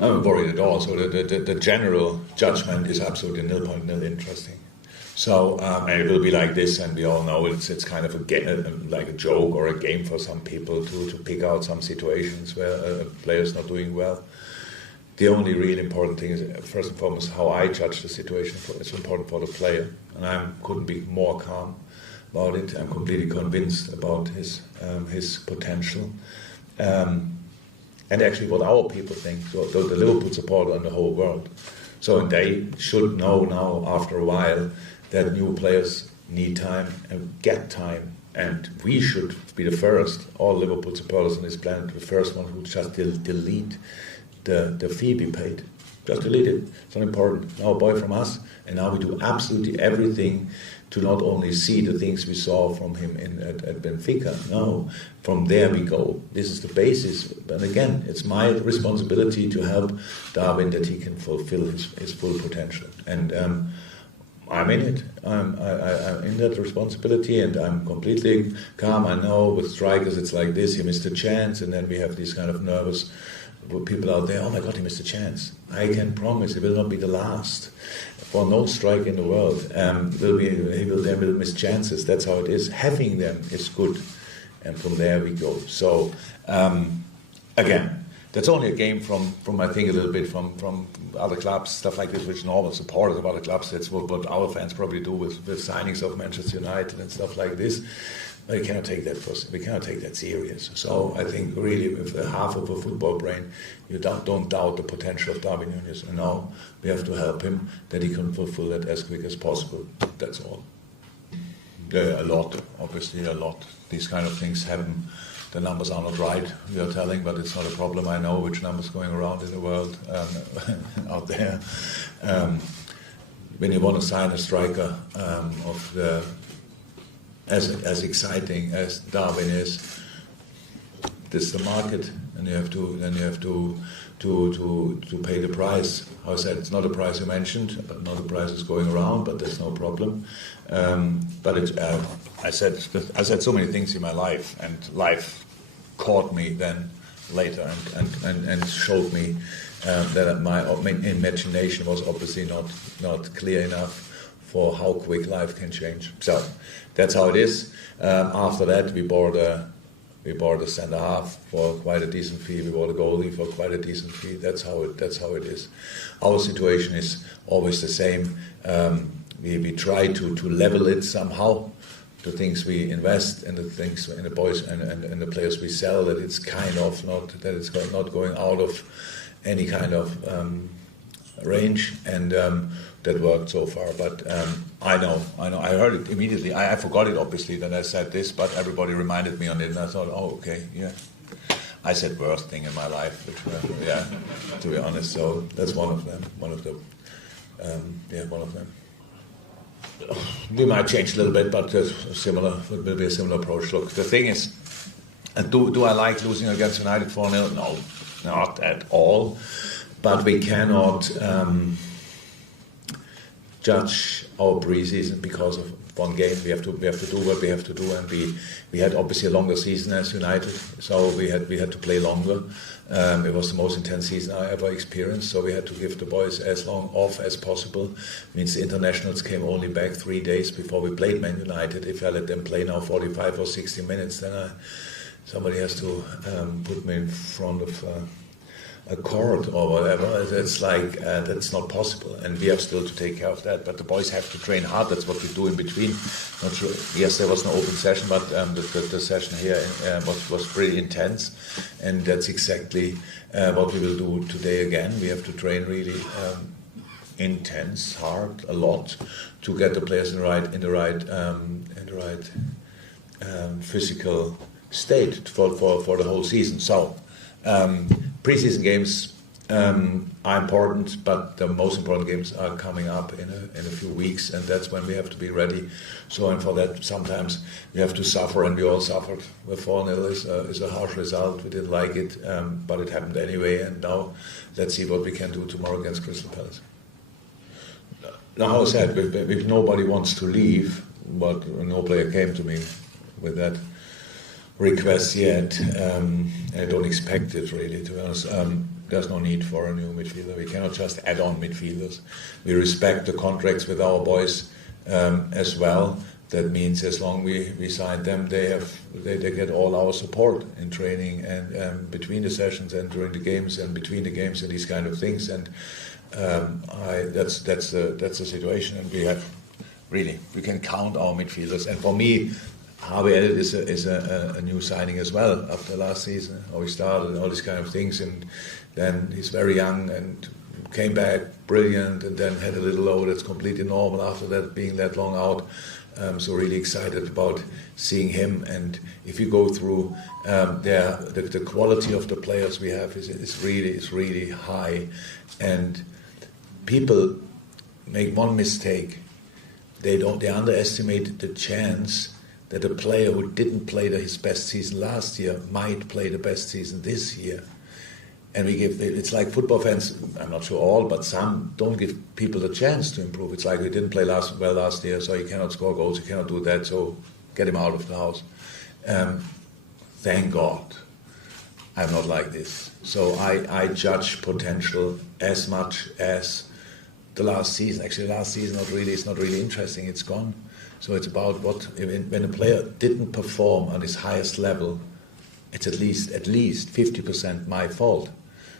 I'm not worried at all. So the general judgment is absolutely nil interesting. So and it will be like this, and we all know it's kind of like a joke or a game for some people to pick out some situations where a player's not doing well. The only really important thing is, first and foremost, how I judge the situation. It's important for the player, and I couldn't be more calm about it. I'm completely convinced about his potential. And actually what our people think, so the Liverpool supporter and the whole world. So they should know now, after a while, that new players need time and get time. And we should be the first, all Liverpool supporters on this planet, the first one who just delete the fee we paid. Just delete it. It's not important. Now a boy from us, and now we do absolutely everything to not only see the things we saw from him at Benfica. No, from there we go. This is the basis. And again, it's my responsibility to help Darwin that he can fulfill his full potential. And I'm in it. I'm in that responsibility, and I'm completely calm. I know with strikers it's like this, he missed a chance, and then we have these kind of nervous people out there, oh my God, he missed a chance. I can promise it will not be the last. For no striker in the world, he will miss chances. That's how it is. Having them is good, and from there we go. So again, that's only a game from I think a little bit from other clubs, stuff like this, which normal supporters of other clubs. That's what our fans probably do with signings of Manchester United and stuff like this. We cannot take that serious. So I think really with half of a football brain, you don't doubt the potential of Darwin Nunez. And now we have to help him that he can fulfill that as quick as possible. That's all. A lot, obviously a lot. These kind of things happen. The numbers are not right, we are telling, but it's not a problem. I know which numbers going around in the world out there. When you want to sign a striker of the as exciting as Darwin is, this is the market, and you have to pay the price. How I said, it's not a price you mentioned, but not a price is going around, but there's no problem. But it's, I said so many things in my life, and life caught me then later and showed me that my imagination was obviously not clear enough for how quick life can change. So that's how it is. After that, we bought a centre half for quite a decent fee. We bought a goalie for quite a decent fee. That's how it is. Our situation is always the same. We try to level it somehow. The things we invest and the things in the boys and the players we sell, that it's kind of not going out of any kind of range, and that worked so far. But I know. I heard it immediately. I forgot it, obviously, that I said this, but everybody reminded me on it, and I thought, oh, okay, yeah. I said worst thing in my life, which, yeah, to be honest. So that's one of them. One of them. We might change a little bit, but it will be a similar approach. Look, the thing is, do I like losing against United 4-0? No, not at all. But we cannot judge our pre-season because of one game. We have to do what we have to do, and we had obviously a longer season as United, so we had to play longer. It was the most intense season I ever experienced, so we had to give the boys as long off as possible. It means the internationals came only back 3 days before we played Man United. If I let them play now 45 or 60 minutes, then somebody has to put me in front of a court or whatever. It's like that's not possible, and we have still to take care of that. But the boys have to train hard. That's what we do in between. Not sure. Yes, there was no open session, but the session here was pretty intense, and that's exactly what we will do today again. We have to train really intense, hard, a lot, to get the players in the right physical state for the whole season. So. Pre-season games are important, but the most important games are coming up in a few weeks, and that's when we have to be ready. So, and for that, sometimes we have to suffer, and we all suffered. The 4-0 is a harsh result. We didn't like it, but it happened anyway, and now let's see what we can do tomorrow against Crystal Palace. Now, how I said, if nobody wants to leave, but no player came to me with that, requests yet. I don't expect it really, to be honest. There's no need for a new midfielder. We cannot just add on midfielders. We respect the contracts with our boys as well. That means as long we sign them, they get all our support in training and between the sessions and during the games and between the games and these kind of things. And that's the situation. And we can count our midfielders. And for me, Harvey Elliott is a new signing as well after last season, how he started and all these kind of things. And then he's very young and came back brilliant, and then had a little low that's completely normal after that, being that long out. So really excited about seeing him. And if you go through the quality of the players we have is really high. And people make one mistake. They underestimate the chance that a player who didn't play his best season last year might play the best season this year. And it's like football fans, I'm not sure all, but some don't give people the chance to improve. It's like he didn't play well last year, so he cannot score goals, he cannot do that, so get him out of the house. Thank God I'm not like this. So I judge potential as much as the last season. Actually, last season it's not really interesting, it's gone. So it's about when a player didn't perform on his highest level, it's at least 50% my fault.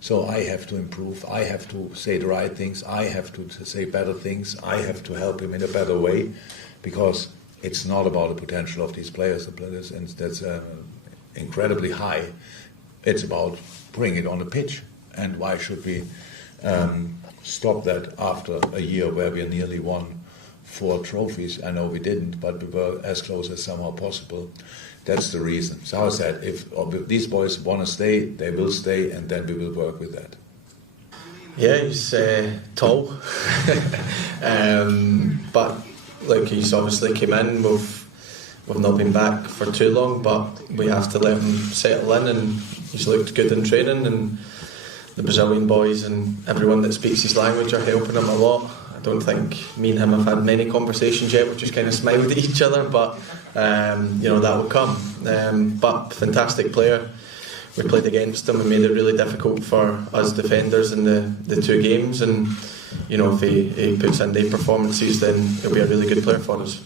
So I have to improve, I have to say the right things, I have to say better things, I have to help him in a better way, because it's not about the potential of these players. The players, and that's incredibly high. It's about putting it on the pitch. And why should we stop that after a year where we nearly won 4 trophies? I know we didn't, but we were as close as somehow possible. That's the reason. So I said, if these boys want to stay, they will stay, and then we will work with that. Yeah, he's tall, but like he's obviously came in. We've not been back for too long, but we have to let him settle in, and he's looked good in training. And the Brazilian boys and everyone that speaks his language are helping him a lot. I don't think me and him have had many conversations yet. We've just kind of smiled at each other, but that will come. But fantastic player. We played against him and made it really difficult for us defenders in the 2 games. And if he puts in the performances, then he'll be a really good player for us.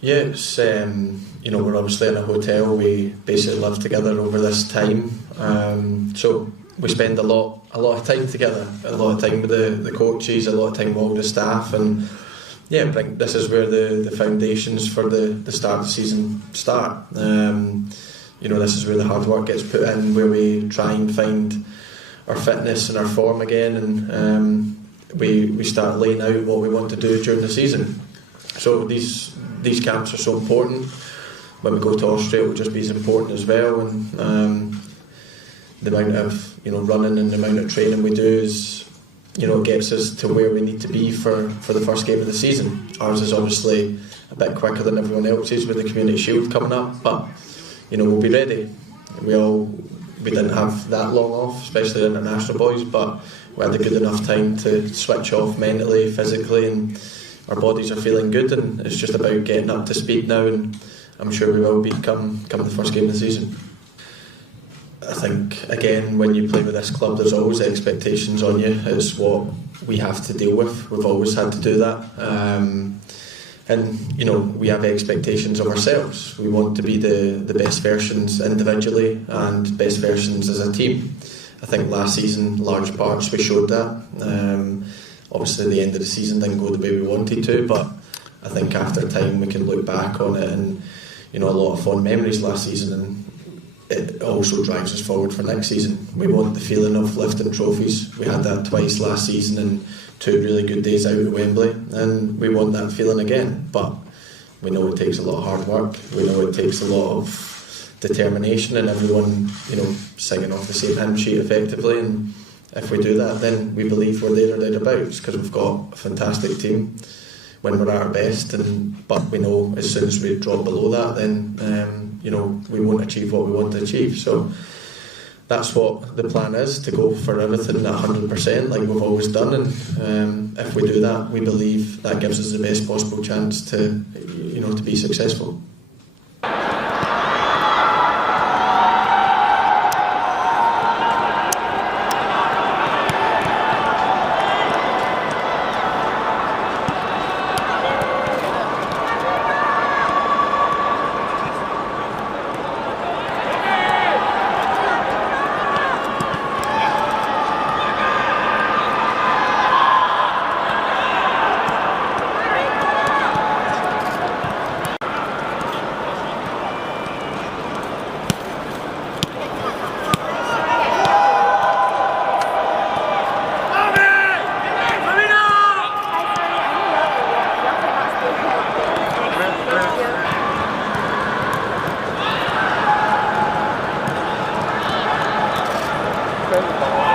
Yeah, it's, we're obviously in a hotel. We basically live together over this time. So we spend a lot of time together, a lot of time with the coaches, a lot of time with all the staff, and this is where the foundations for the start of the season start. This is where the hard work gets put in, where we try and find our fitness and our form again, and we start laying out what we want to do during the season. So these camps are so important. When we go to Austria, it will just be as important as well. And the amount of running and the amount of training we do is gets us to where we need to be for the first game of the season. Ours is obviously a bit quicker than everyone else's with the Community Shield coming up, but we'll be ready. We didn't have that long off, especially the international boys, but we had a good enough time to switch off mentally, physically, and our bodies are feeling good, and it's just about getting up to speed now, and I'm sure we will be come the first game of the season. I think, again, when you play with this club, there's always expectations on you. It's what we have to deal with. We've always had to do that. And we have expectations of ourselves. We want to be the best versions individually and best versions as a team. I think last season, large parts, we showed that. Obviously, the end of the season didn't go the way we wanted to, but I think after time we can look back on it and a lot of fond memories last season, and it also drives us forward for next season. We want the feeling of lifting trophies. We had that twice last season and 2 really good days out at Wembley, and we want that feeling again. But we know it takes a lot of hard work. We know it takes a lot of determination, and everyone singing off the same hymn sheet effectively. And if we do that, then we believe we're there or thereabouts, because we've got a fantastic team when we're at our best. But we know as soon as we drop below that, then we won't achieve what we want to achieve. So that's what the plan is, to go for everything at 100% like we've always done. And if we do that, we believe that gives us the best possible chance to be successful. Liverpool.